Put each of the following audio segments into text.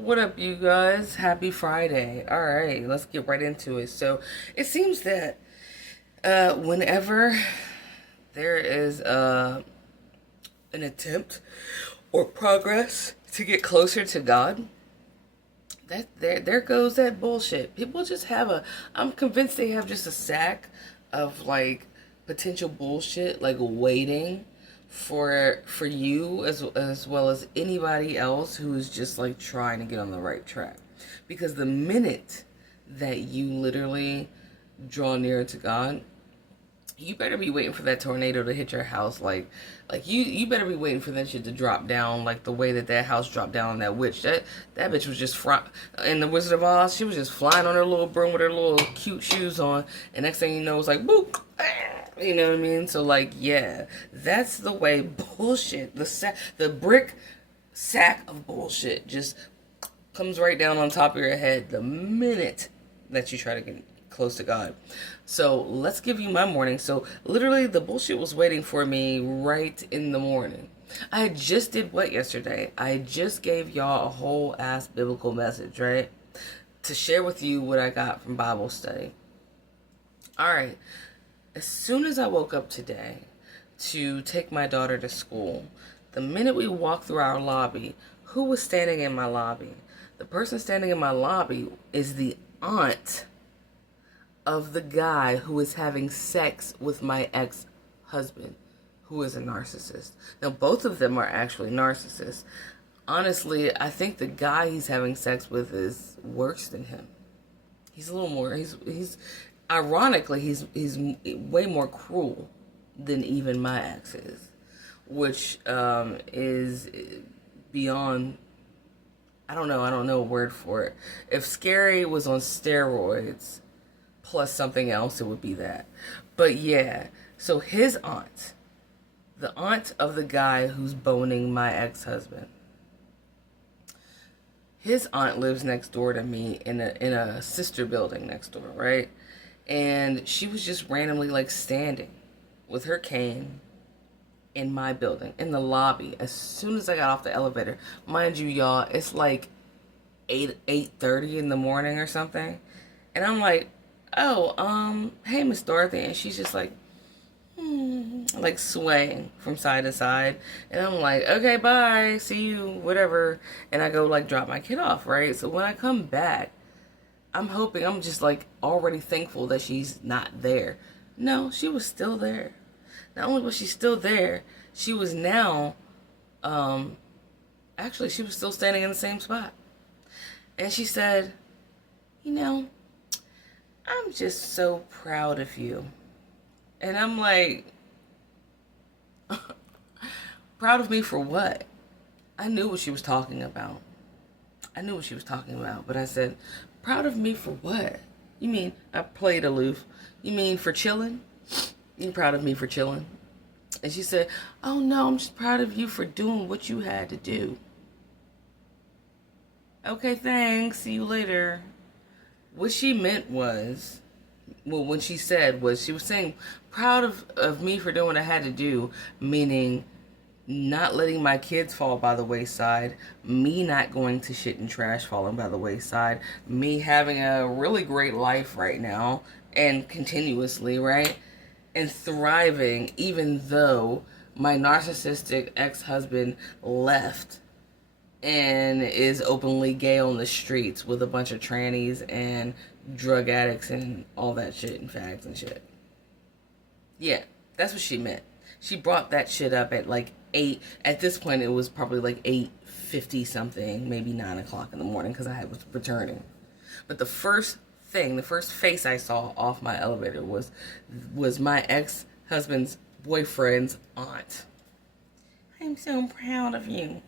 What up, you guys? Happy Friday. All right, let's get right into it. So, it seems that whenever there is an attempt or progress to get closer to God, there goes that bullshit. People just have a. I'm convinced they have just a sack of like potential bullshit, like waiting for you as well as anybody else who is just like trying to get on the right track. Because the minute that you literally draw near to God, you better be waiting for that tornado to hit your house. Like you better be waiting for that shit to drop down, like the way that house dropped down on that witch. That bitch was just in the Wizard of Oz. She was just flying on her little broom with her little cute shoes on, and next thing you know, it's like boop. You know what I mean? So like, yeah, that's the way bullshit. The brick sack of bullshit just comes right down on top of your head the minute that you try to get close to God. So let's give you my morning. So literally the bullshit was waiting for me right in the morning. I just did what yesterday? I just gave y'all a whole ass biblical message, right? To share with you what I got from Bible study. All right. As soon as I woke up today to take my daughter to school, the minute we walked through our lobby, who was standing in my lobby? The person standing in my lobby is the aunt of the guy who is having sex with my ex-husband, who is a narcissist. Now, both of them are actually narcissists. Honestly, I think the guy he's having sex with is worse than him. He's a little more, he's ironically, he's way more cruel than even my ex is, which is beyond, I don't know a word for it. If scary was on steroids, plus something else, it would be that. But yeah, so his aunt, the aunt of the guy who's boning my ex-husband, his aunt lives next door to me in a sister building next door, right? And she was just randomly like standing with her cane in my building, in the lobby, as soon as I got off the elevator. Mind you, y'all, it's like 8:30 in the morning or something. And I'm like, oh, hey, Miss Dorothy. And she's just like swaying from side to side. And I'm like, okay, bye, see you, whatever. And I go like drop my kid off, right? So when I come back, I'm just like already thankful that she's not there. No, she was still there. Not only was she still there, she was now, actually, she was still standing in the same spot. And she said, you know, I'm just so proud of you. And I'm like, proud of me for what? I knew what she was talking about. But I said, proud of me for what? You mean I played aloof? You mean for chilling? You proud of me for chilling? And she said, oh no, I'm just proud of you for doing what you had to do. Okay, thanks. See you later. What she meant was, well, when she said was, she was saying, proud of me for doing what I had to do, meaning not letting my kids fall by the wayside, me not going to shit and trash falling by the wayside, me having a really great life right now and continuously, right? And thriving even though my narcissistic ex-husband left and is openly gay on the streets with a bunch of trannies and drug addicts and all that shit and fags and shit. Yeah, that's what she meant. She brought that shit up at like 8. At this point, it was probably like 8:50 something, maybe 9 o'clock in the morning because I was returning. But the first face I saw off my elevator was my ex-husband's boyfriend's aunt. I'm so proud of you.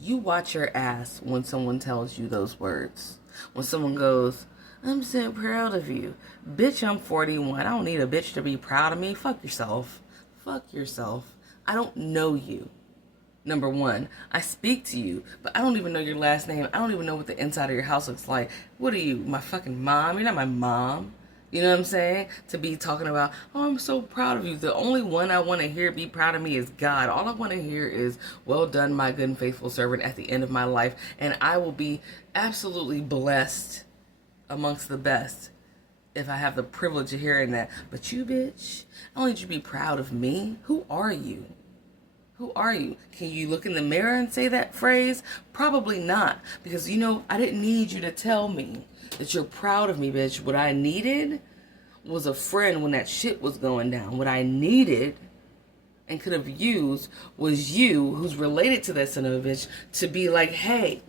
You watch your ass when someone tells you those words. When someone goes, I'm so proud of you. Bitch, I'm 41. I don't need a bitch to be proud of me. Fuck yourself. Fuck yourself. I don't know you. Number one, I speak to you, but I don't even know your last name. I don't even know what the inside of your house looks like. What are you, my fucking mom? You're not my mom. You know what I'm saying? To be talking about, oh, I'm so proud of you. The only one I want to hear be proud of me is God. All I want to hear is, well done, my good and faithful servant, at the end of my life. And I will be absolutely blessed amongst the best if I have the privilege of hearing that. But you, bitch, I want you to be proud of me. Who are you? Who are you? Can you look in the mirror and say that phrase? Probably not. Because, I didn't need you to tell me that you're proud of me, bitch. What I needed was a friend when that shit was going down. What I needed and could have used was you, who's related to that son of a bitch, to be like, hey,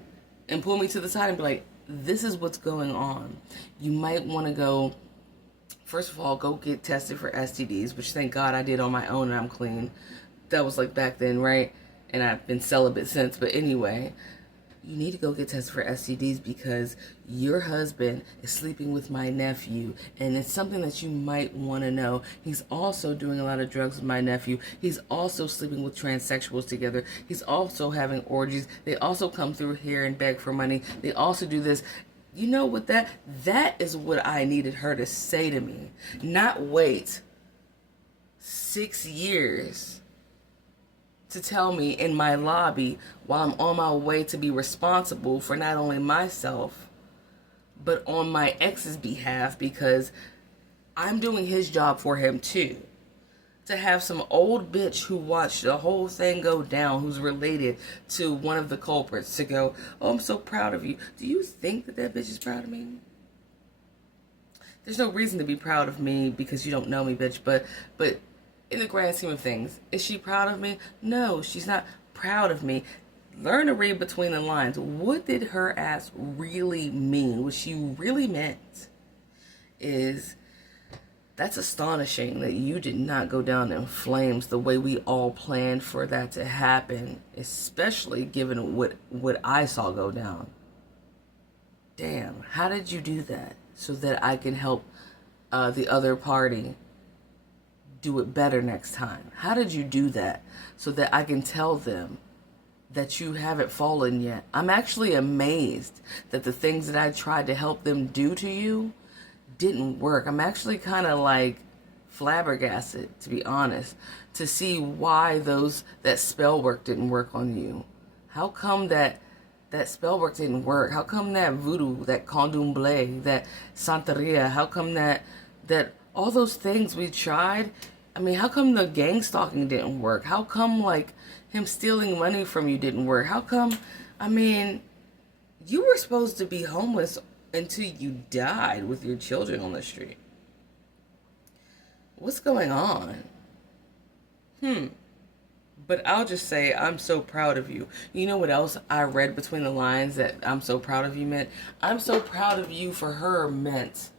and pull me to the side and be like, this is what's going on. You might want to go, first of all, go get tested for STDs, which thank God I did on my own and I'm clean. That was like back then, right? And I've been celibate since. But anyway, you need to go get tested for STDs because your husband is sleeping with my nephew. And it's something that you might want to know. He's also doing a lot of drugs with my nephew. He's also sleeping with transsexuals together. He's also having orgies. They also come through here and beg for money. They also do this. You know what that is what I needed her to say to me. Not wait 6 years to tell me in my lobby while I'm on my way to be responsible for not only myself, but on my ex's behalf, because I'm doing his job for him too. To have some old bitch who watched the whole thing go down, who's related to one of the culprits, to go, oh, I'm so proud of you. Do you think that bitch is proud of me? There's no reason to be proud of me because you don't know me, bitch, but in the grand scheme of things, is she proud of me? No, she's not proud of me. Learn to read between the lines. What did her ass really mean? What she really meant is, that's astonishing that you did not go down in flames the way we all planned for that to happen, especially given what I saw go down. Damn, how did you do that so that I can help the other party do it better next time? How did you do that so that I can tell them that you haven't fallen yet? I'm actually amazed that the things that I tried to help them do to you didn't work. I'm actually kind of like flabbergasted, to be honest, to see why that spell work didn't work on you. How come that spell work didn't work? How come that voodoo, that candomblé, that santeria, how come that all those things we tried, I mean, how come the gang stalking didn't work? How come, like, him stealing money from you didn't work? How come, I mean, you were supposed to be homeless until you died with your children on the street. What's going on? But I'll just say, I'm so proud of you. You know what else I read between the lines that I'm so proud of you meant? I'm so proud of you for her meant,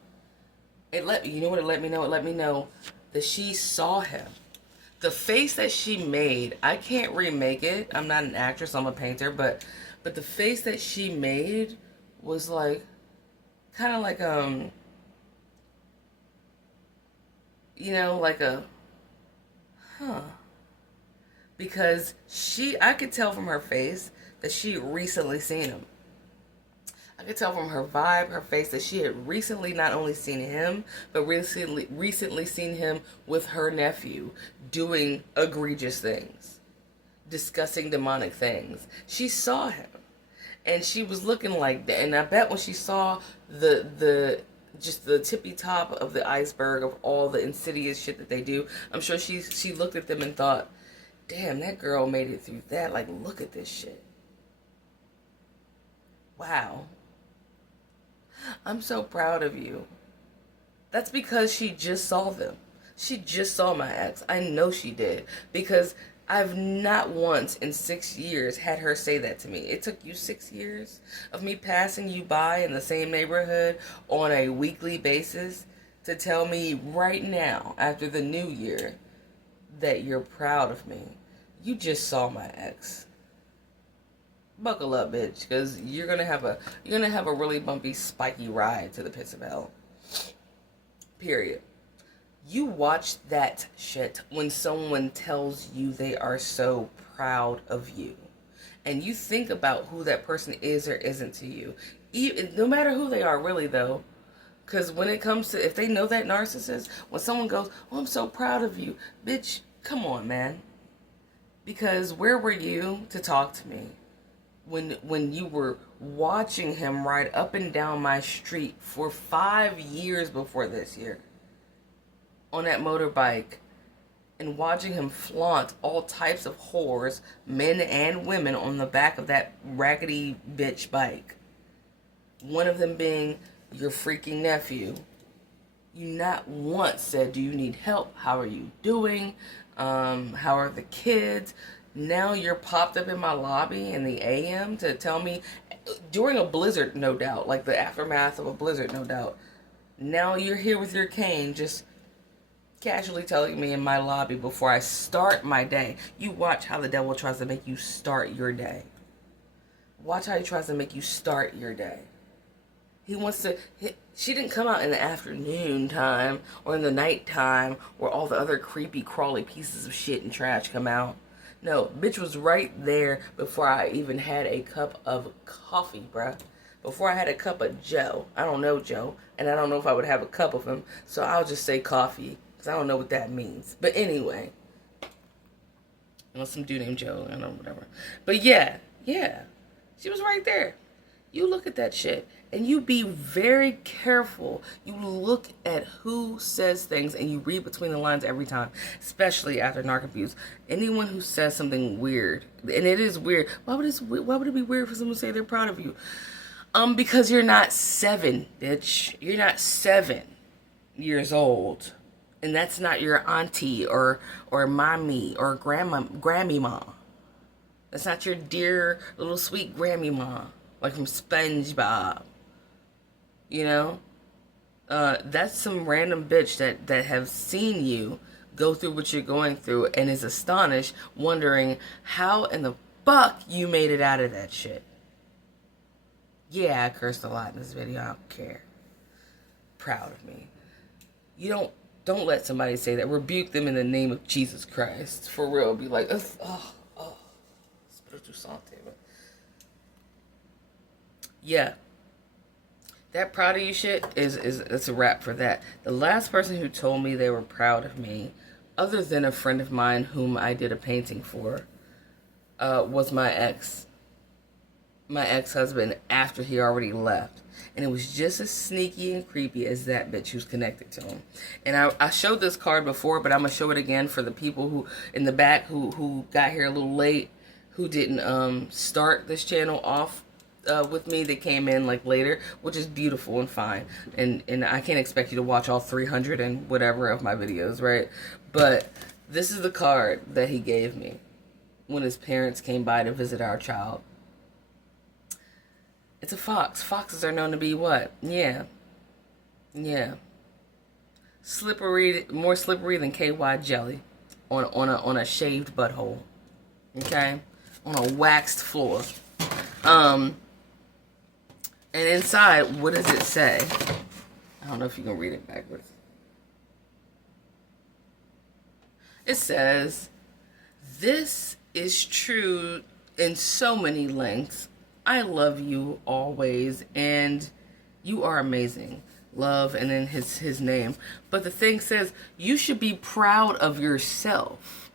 you know what it let me know? It let me know that she saw him. The face that she made, I can't remake it. I'm not an actress, I'm a painter, but the face that she made was like, kind of like, like a, because I could tell from her face that she had recently seen him. I could tell from her vibe, her face, that she had recently not only seen him, but recently seen him with her nephew doing egregious things, discussing demonic things. She saw him, and she was looking like that. And I bet when she saw just the tippy top of the iceberg of all the insidious shit that they do, I'm sure she looked at them and thought, damn, that girl made it through that. Like, look at this shit. Wow. I'm so proud of you. That's because she just saw them. She just saw my ex. I know she did. Because I've not once in 6 years had her say that to me. It took you 6 years of me passing you by in the same neighborhood on a weekly basis to tell me right now, after the new year, that you're proud of me. You just saw my ex. Buckle up, bitch, because you're gonna have a really bumpy, spiky ride to the pits of hell. Period. You watch that shit when someone tells you they are so proud of you, and you think about who that person is or isn't to you. No matter who they are, really though, Because when it comes to, if they know that narcissist, when someone goes, "Oh, I'm so proud of you," bitch, come on, man. Because where were you to talk to me when you were watching him ride up and down my street for 5 years before this year on that motorbike, and watching him flaunt all types of whores, men and women, on the back of that raggedy bitch bike? One of them being your freaking nephew. You not once said, "Do you need help? How are you doing? How are the kids?" Now you're popped up in my lobby in the AM to tell me, during a blizzard, no doubt, like the aftermath of a blizzard, no doubt. Now you're here with your cane, just casually telling me in my lobby before I start my day. You watch how the devil tries to make you start your day. Watch how he tries to make you start your day. He wants to. She didn't come out in the afternoon time or in the night time where all the other creepy, crawly pieces of shit and trash come out. No, bitch was right there before I even had a cup of coffee, bruh. Before I had a cup of Joe. I don't know Joe, and I don't know if I would have a cup of him, so I'll just say coffee, because I don't know what that means. But anyway, unless some dude named Joe, I don't know, whatever. But yeah, she was right there. You look at that shit, and you be very careful. You look at who says things, and you read between the lines every time, especially after narc abuse. Anyone who says something weird, and it is weird. Why would it be weird for someone to say they're proud of you? Because you're not 7, bitch. You're not 7 years old, and that's not your auntie or mommy or Grammy mom. That's not your dear little sweet Grammy mom, like from SpongeBob. You know? That's some random bitch that have seen you go through what you're going through and is astonished, wondering how in the fuck you made it out of that shit. Yeah, I cursed a lot in this video. I don't care. Proud of me. You don't let somebody say that. Rebuke them in the name of Jesus Christ. For real. Be like, oh. Espiritu Santo. Yeah. That proud of you shit it's a wrap for that. The last person who told me they were proud of me, other than a friend of mine whom I did a painting for, was my ex-husband after he already left. And it was just as sneaky and creepy as that bitch who's connected to him. And I showed this card before, but I'm going to show it again for the people who in the back who got here a little late, who didn't start this channel off with me. They came in like later, which is beautiful and fine. And I can't expect you to watch all 300 and whatever of my videos, right? But this is the card that he gave me when his parents came by to visit our child. It's a fox. Foxes are known to be what? Yeah. Slippery, more slippery than KY jelly on a shaved butthole. Okay? On a waxed floor. And inside, what does it say? I don't know if you can read it backwards. It says, "This is true in so many lengths. I love you always, and you are amazing. Love," and then his name. But the thing says, you should be proud of yourself.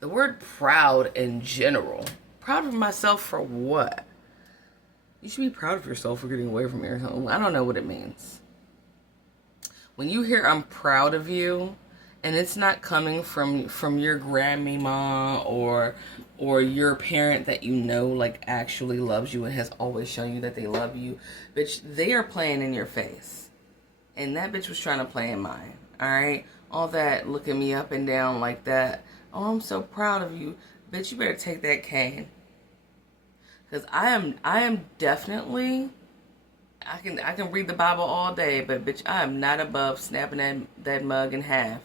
The word proud in general. Proud of myself for what? You should be proud of yourself for getting away from me or something. I don't know what it means. When you hear "I'm proud of you," and it's not coming from your grandmama or your parent that you know like actually loves you and has always shown you that they love you, bitch, they are playing in your face. And that bitch was trying to play in mine. Alright? All that looking me up and down like that. "Oh, I'm so proud of you." Bitch, you better take that cane. Because I am definitely, I can read the Bible all day, but bitch, I am not above snapping that mug in half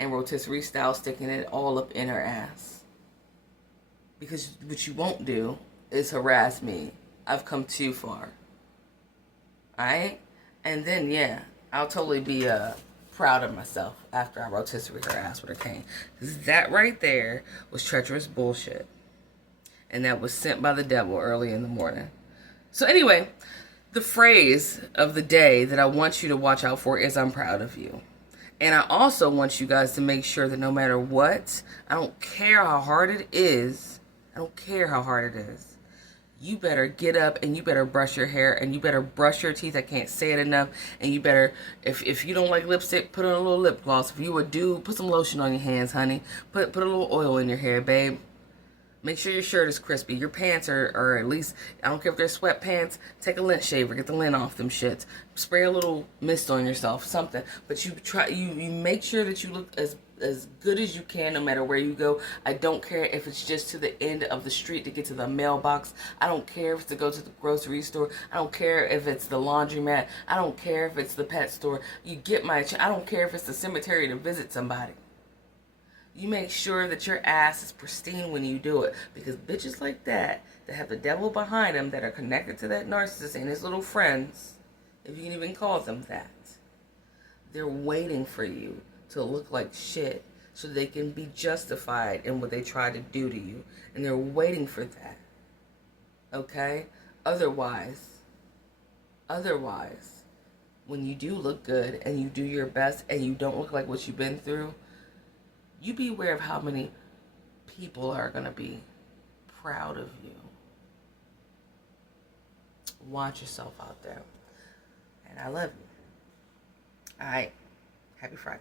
and rotisserie style sticking it all up in her ass. Because what you won't do is harass me. I've come too far. Alright? And then, yeah, I'll totally be proud of myself after I rotisserie her ass with a cane. Because that right there was treacherous bullshit. And that was sent by the devil early in the morning. So anyway, The phrase of the day that I want you to watch out for is "I'm proud of you." And I also want you guys to make sure that no matter what, I don't care how hard it is, I don't care how hard it is, you better get up and you better brush your hair and you better brush your teeth. I can't say it enough. And you better, if you don't like lipstick, put on a little lip gloss. If you would put some lotion on your hands, honey. Put a little oil in your hair, babe. Make sure your shirt is crispy. Your pants are at least, I don't care if they're sweatpants, take a lint shaver, get the lint off them shits. Spray a little mist on yourself, something. But you make sure that you look as good as you can no matter where you go. I don't care if it's just to the end of the street to get to the mailbox. I don't care if it's to go to the grocery store. I don't care if it's the laundromat. I don't care if it's the pet store. You get my, I don't care if it's the cemetery to visit somebody. You make sure that your ass is pristine when you do it. Because bitches like that have the devil behind them, that are connected to that narcissist and his little friends, if you can even call them that, they're waiting for you to look like shit so they can be justified in what they try to do to you. And they're waiting for that. Okay? Otherwise, when you do look good and you do your best and you don't look like what you've been through, you be aware of how many people are going to be proud of you. Watch yourself out there. And I love you. All right. Happy Friday.